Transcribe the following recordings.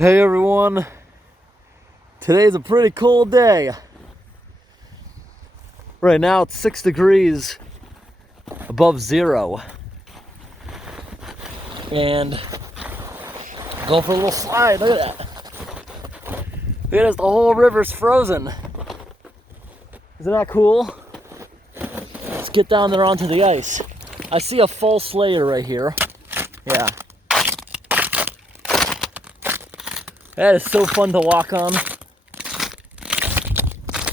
Hey everyone, today's a pretty cold day. Right now it's 6 degrees above zero. And going for a little slide, look at that. Look at this, the whole river's frozen. Isn't that cool? Let's get down there onto the ice. I see a false slayer right here. Yeah. That is so fun to walk on.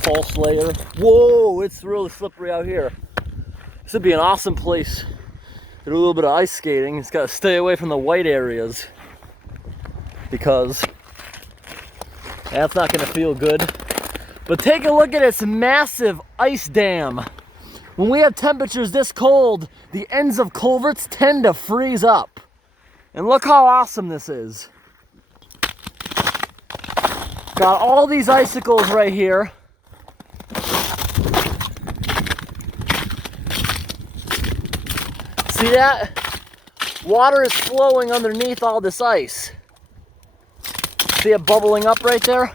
False layer. Whoa, it's really slippery out here. This would be an awesome place to do a little bit of ice skating. It's got to stay away from the white areas because that's not going to feel good. But take a look at this massive ice dam. When we have temperatures this cold, the ends of culverts tend to freeze up. And look how awesome this is. Got all these icicles right here. See that? Water is flowing underneath all this ice. See it bubbling up right there?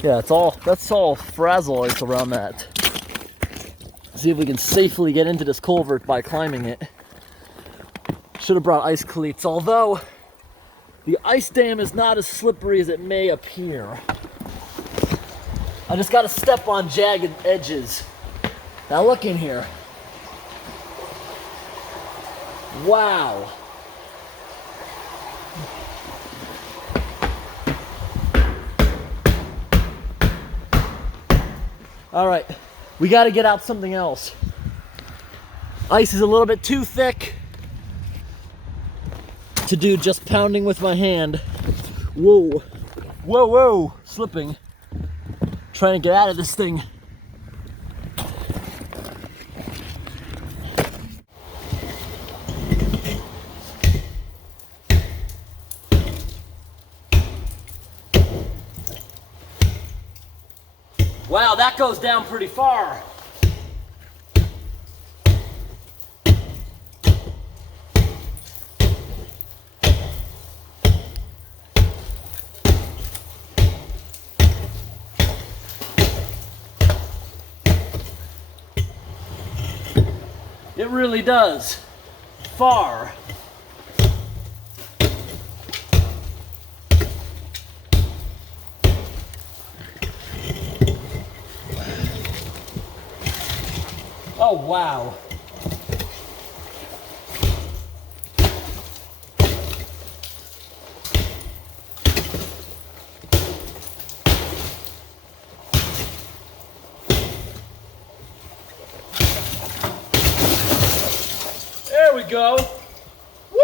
Yeah, that's all frazzle ice around that. See if we can safely get into this culvert by climbing it. Should have brought ice cleats, although the ice dam is not as slippery as it may appear. I just gotta step on jagged edges. Now look in here. Wow. All right. We got to get out something else. Ice is a little bit too thick to do just pounding with my hand. Whoa. Whoa, whoa. Slipping. Trying to get out of this thing. Wow, that goes down pretty far. It really does. Far. Oh, wow. There we go. Woo!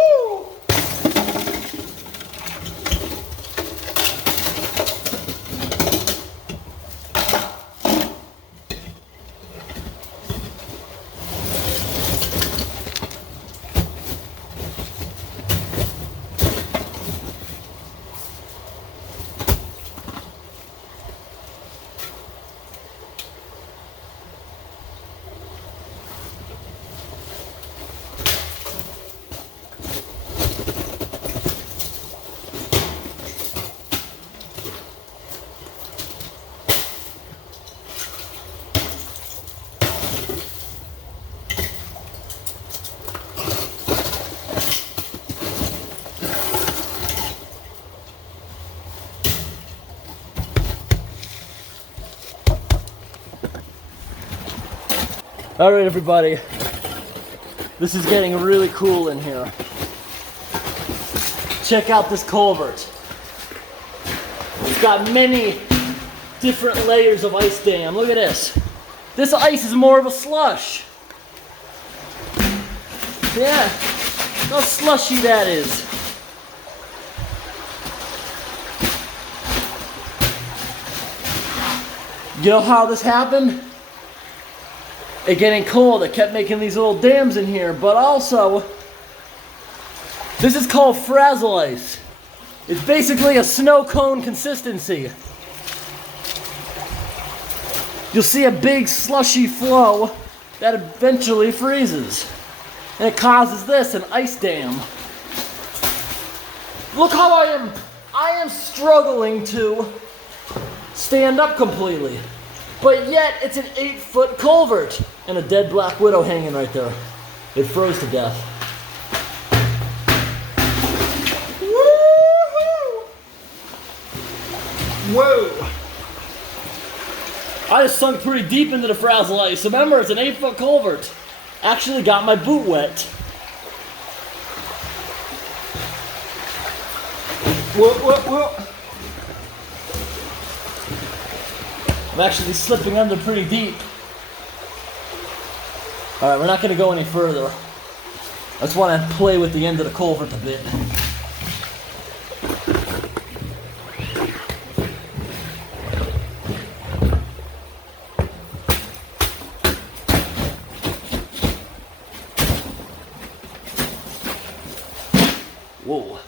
All right, everybody, this is getting really cool in here. Check out this culvert. It's got many different layers of ice dam. Look at this. This ice is more of a slush. Yeah, how slushy that is. You know how this happened? It getting cold, it kept making these little dams in here, but also, this is called frazzle ice. It's basically a snow cone consistency. You'll see a big slushy flow that eventually freezes. And it causes this, an ice dam. Look how I am struggling to stand up completely. But yet, it's an 8-foot culvert and a dead black widow hanging right there. It froze to death. Woo-hoo! Whoa! I just sunk pretty deep into the frazzle ice. Remember, it's an 8-foot culvert. Actually got my boot wet. Whoa, whoa, whoa. I'm actually slipping under pretty deep. All right, we're not gonna go any further. I just wanna play with the end of the culvert a bit. Whoa.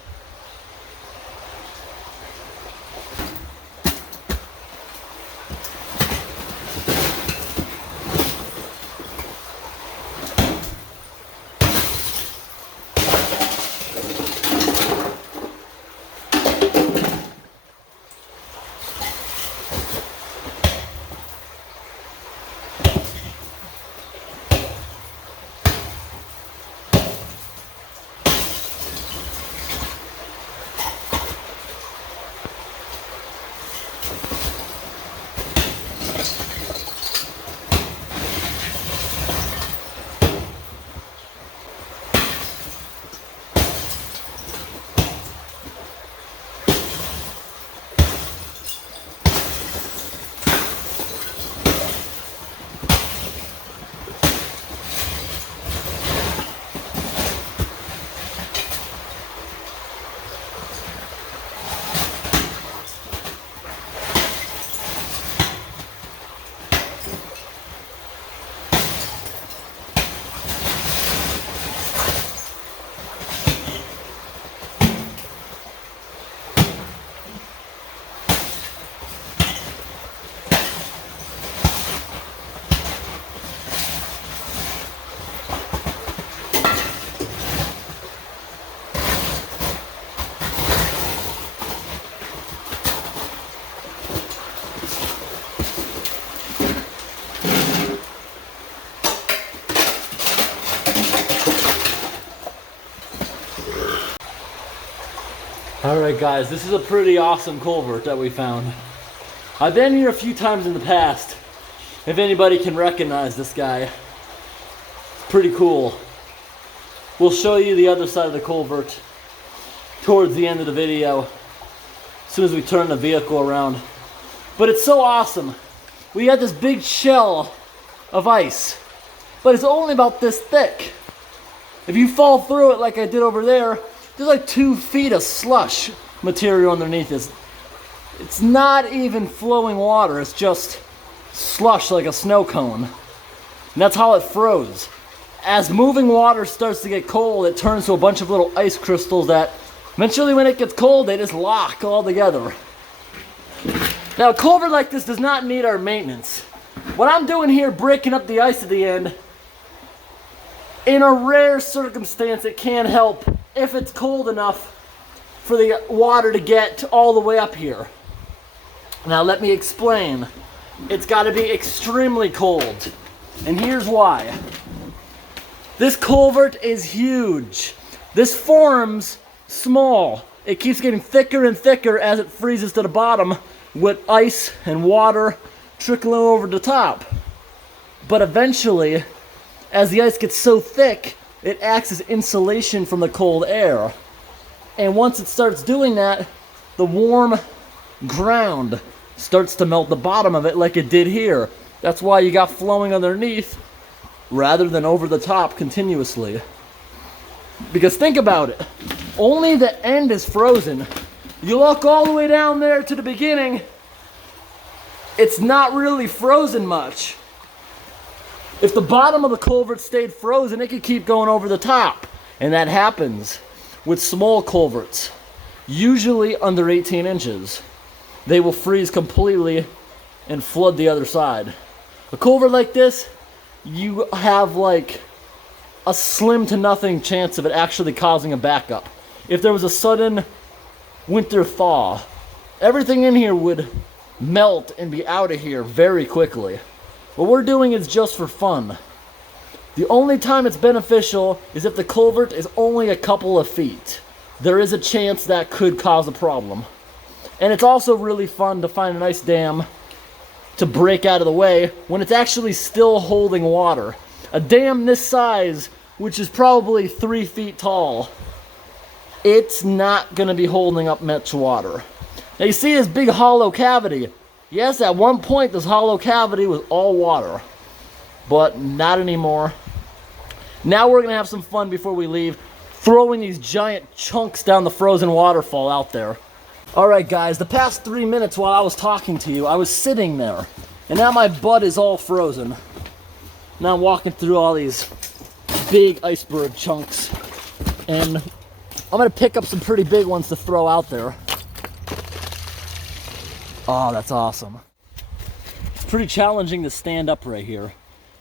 Alright guys, this is a pretty awesome culvert that we found. I've been here a few times in the past. If anybody can recognize this guy, it's pretty cool. We'll show you the other side of the culvert towards the end of the video, as soon as we turn the vehicle around. But it's so awesome. We had this big shell of ice, but it's only about this thick. If you fall through it like I did over there, there's like 2 feet of slush material underneath this. It's not even flowing water, it's just slush like a snow cone. And that's how it froze. As moving water starts to get cold, it turns to a bunch of little ice crystals that eventually when it gets cold, they just lock all together. Now a culvert like this does not need our maintenance. What I'm doing here, breaking up the ice at the end, in a rare circumstance it can help if it's cold enough for the water to get all the way up here. Now let me explain. It's got to be extremely cold. And here's why. This culvert is huge. This forms small. It keeps getting thicker and thicker as it freezes to the bottom with ice and water trickling over the top. But eventually, as the ice gets so thick, it acts as insulation from the cold air. And once it starts doing that, the warm ground starts to melt the bottom of it like it did here. That's why you got flowing underneath rather than over the top continuously. Because think about it, only the end is frozen. You look all the way down there to the beginning, it's not really frozen much. If the bottom of the culvert stayed frozen, it could keep going over the top. And that happens with small culverts, usually under 18 inches. They will freeze completely and flood the other side. A culvert like this, you have like a slim to nothing chance of it actually causing a backup. If there was a sudden winter thaw, everything in here would melt and be out of here very quickly. What we're doing is just for fun. The only time it's beneficial is if the culvert is only a couple of feet. There is a chance that could cause a problem. And it's also really fun to find a nice dam to break out of the way when it's actually still holding water. A dam this size, which is probably 3 feet tall, it's not going to be holding up much water. Now you see this big hollow cavity. Yes, at one point this hollow cavity was all water, but not anymore. Now we're going to have some fun before we leave, throwing these giant chunks down the frozen waterfall out there. Alright guys, the past 3 minutes while I was talking to you, I was sitting there, and now my butt is all frozen. Now I'm walking through all these big iceberg chunks, and I'm going to pick up some pretty big ones to throw out there. Oh, that's awesome. It's pretty challenging to stand up right here.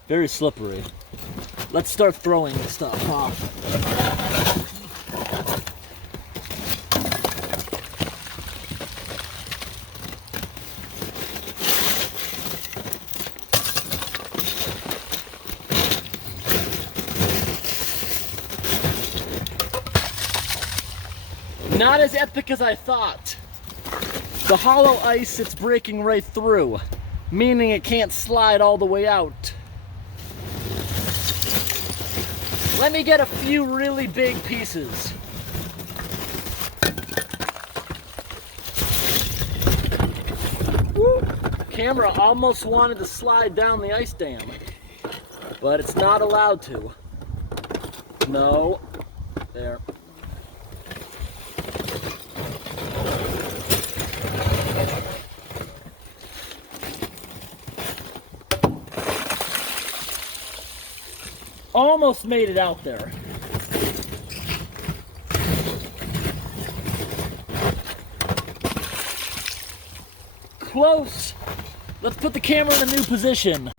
Very slippery. Let's start throwing this stuff off. Not as epic as I thought. The hollow ice, it's breaking right through, meaning it can't slide all the way out. Let me get a few really big pieces. Woo. Camera almost wanted to slide down the ice dam, but it's not allowed to. No. There. Almost made it out there. Close. Let's put the camera in a new position.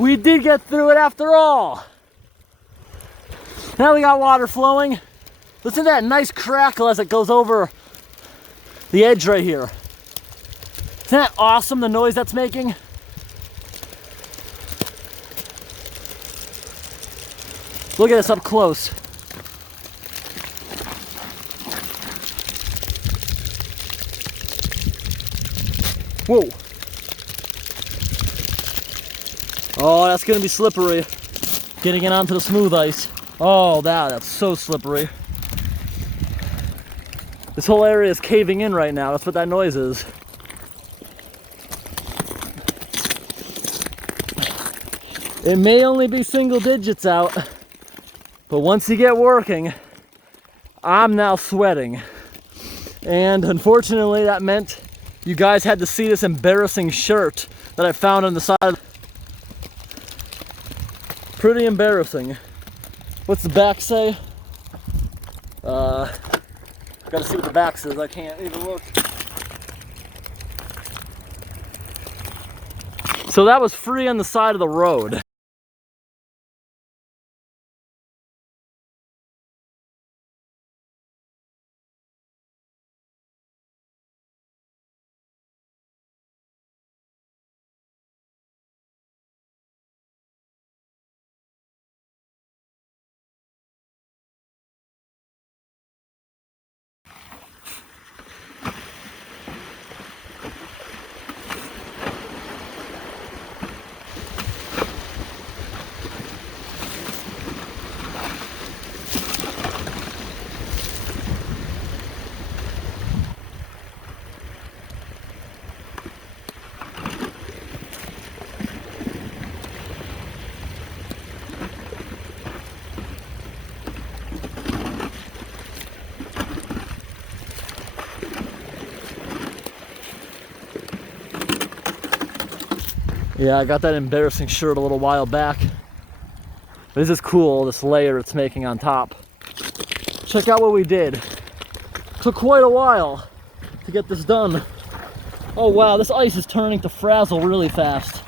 We did get through it after all. Now we got water flowing. Listen to that nice crackle as it goes over the edge right here. Isn't that awesome, the noise that's making? Look at this up close. Whoa. Oh, that's gonna be slippery. Getting it onto the smooth ice. Oh, that's so slippery. This whole area is caving in right now. That's what that noise is. It may only be single digits out, but once you get working, I'm now sweating. And unfortunately, that meant you guys had to see this embarrassing shirt that I found on the side. Pretty embarrassing. What's the back say? Gotta see what the back says. I can't even look. So that was free on the side of the road. Yeah, I got that embarrassing shirt a little while back. This is cool, this layer it's making on top. Check out what we did. Took quite a while to get this done. Oh wow, this ice is turning to frazzle really fast.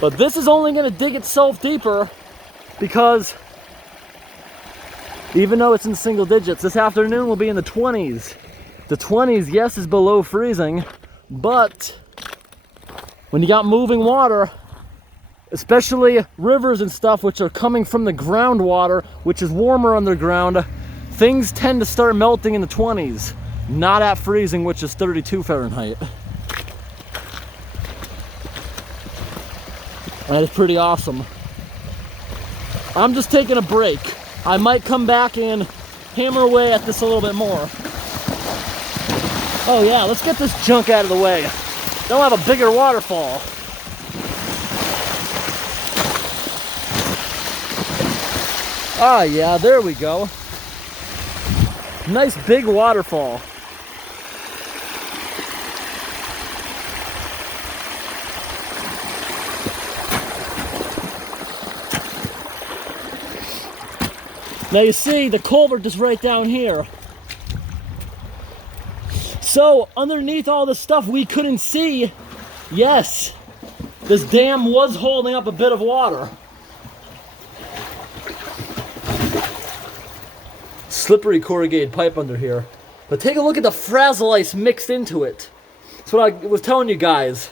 But this is only gonna dig itself deeper because even though it's in single digits, this afternoon will be in the 20s. The 20s, yes, is below freezing, but when you got moving water, especially rivers and stuff which are coming from the groundwater, which is warmer underground, things tend to start melting in the 20s, not at freezing, which is 32 Fahrenheit. That is pretty awesome. I'm just taking a break. I might come back and hammer away at this a little bit more. Oh yeah, let's get this junk out of the way. Then we'll have a bigger waterfall. Ah yeah, there we go. Nice big waterfall. Now you see, the culvert is right down here. So, underneath all the stuff we couldn't see, yes, this dam was holding up a bit of water. Slippery corrugated pipe under here. But take a look at the frazzle ice mixed into it. That's what I was telling you guys.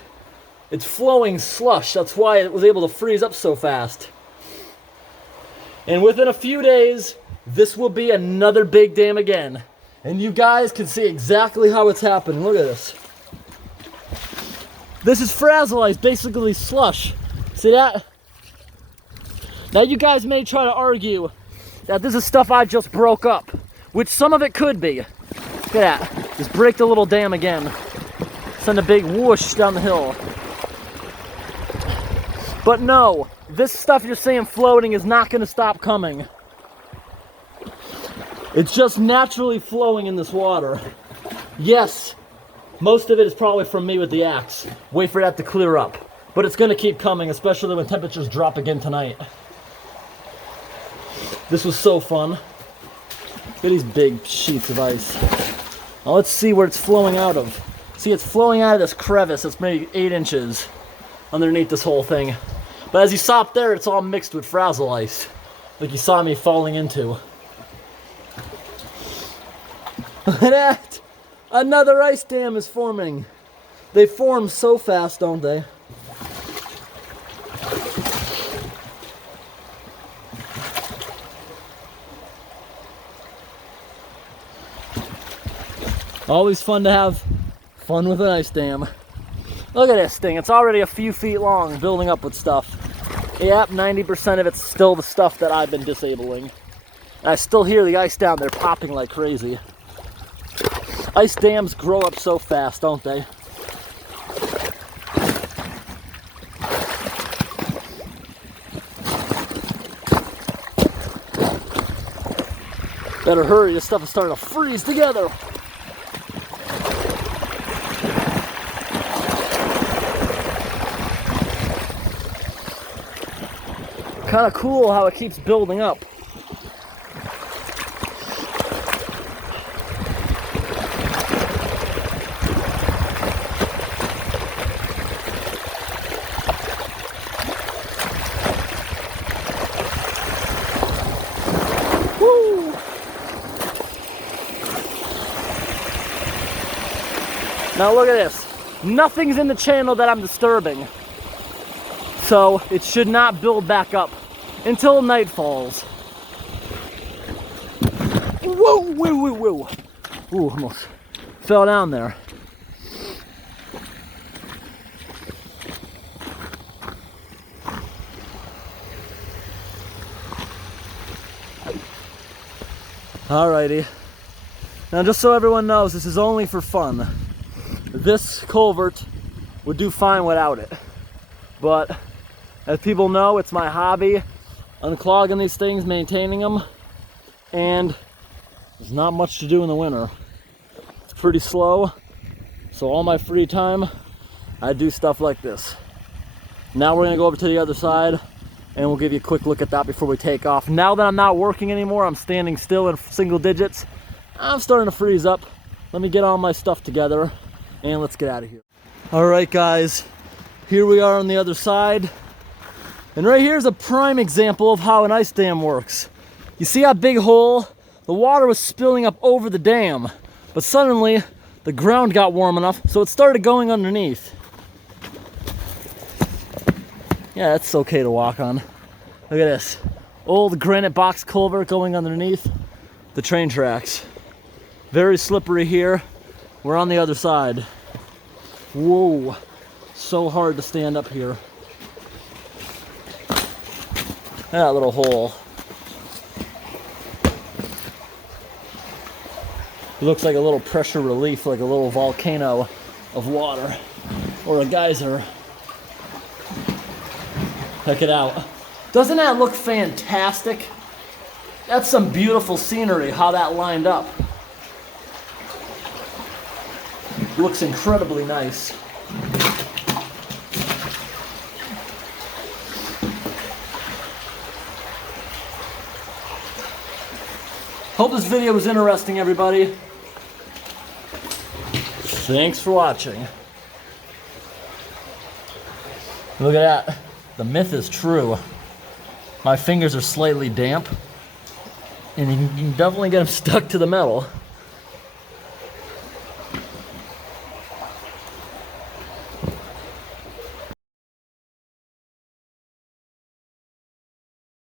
It's flowing slush. That's why it was able to freeze up so fast. And within a few days, this will be another big dam again. And you guys can see exactly how it's happening. Look at this. This is frazzle ice, basically slush. See that? Now you guys may try to argue that this is stuff I just broke up, which some of it could be. Look at that. Just break the little dam again. Send a big whoosh down the hill. But no, this stuff you're seeing floating is not going to stop coming. It's just naturally flowing in this water. Yes, most of it is probably from me with the axe. Wait for that to clear up. But it's going to keep coming, especially when temperatures drop again tonight. This was so fun. Look at these big sheets of ice. Now let's see where it's flowing out of. See, it's flowing out of this crevice. It's maybe 8 inches underneath this whole thing. But as you saw up there, it's all mixed with frazzle ice, like you saw me falling into. Look at that! Another ice dam is forming. They form so fast, don't they? Always fun to have fun with an ice dam. Look at this thing. It's already a few feet long, building up with stuff. Yep, 90% of it's still the stuff that I've been disabling. And I still hear the ice down there popping like crazy. Ice dams grow up so fast, don't they? Better hurry, this stuff is starting to freeze together. Kind of cool how it keeps building up. Woo! Now look at this. Nothing's in the channel that I'm disturbing. So it should not build back up until night falls. Whoa, whoa, whoa, whoa. Ooh, almost fell down there. Alrighty. Now just so everyone knows, this is only for fun. This culvert would do fine without it. But as people know, it's my hobby, unclogging these things, maintaining them, and there's not much to do in the winter. It's pretty slow, so all my free time, I do stuff like this. Now we're gonna go over to the other side, and we'll give you a quick look at that before we take off. Now that I'm not working anymore, I'm standing still in single digits, I'm starting to freeze up. Let me get all my stuff together, and let's get out of here. All right, guys, here we are on the other side. And right here's a prime example of how an ice dam works. You see that big hole? The water was spilling up over the dam, but suddenly the ground got warm enough, so it started going underneath. Yeah, it's okay to walk on. Look at this. Old granite box culvert going underneath the train tracks. Very slippery here. We're on the other side. Whoa, so hard to stand up here. That little hole. It looks like a little pressure relief, like a little volcano of water or a geyser. Check it out. Doesn't that look fantastic? That's some beautiful scenery, how that lined up. Looks incredibly nice. Hope this video was interesting, everybody. Thanks for watching. Look at that. The myth is true. My fingers are slightly damp, and you can definitely get them stuck to the metal.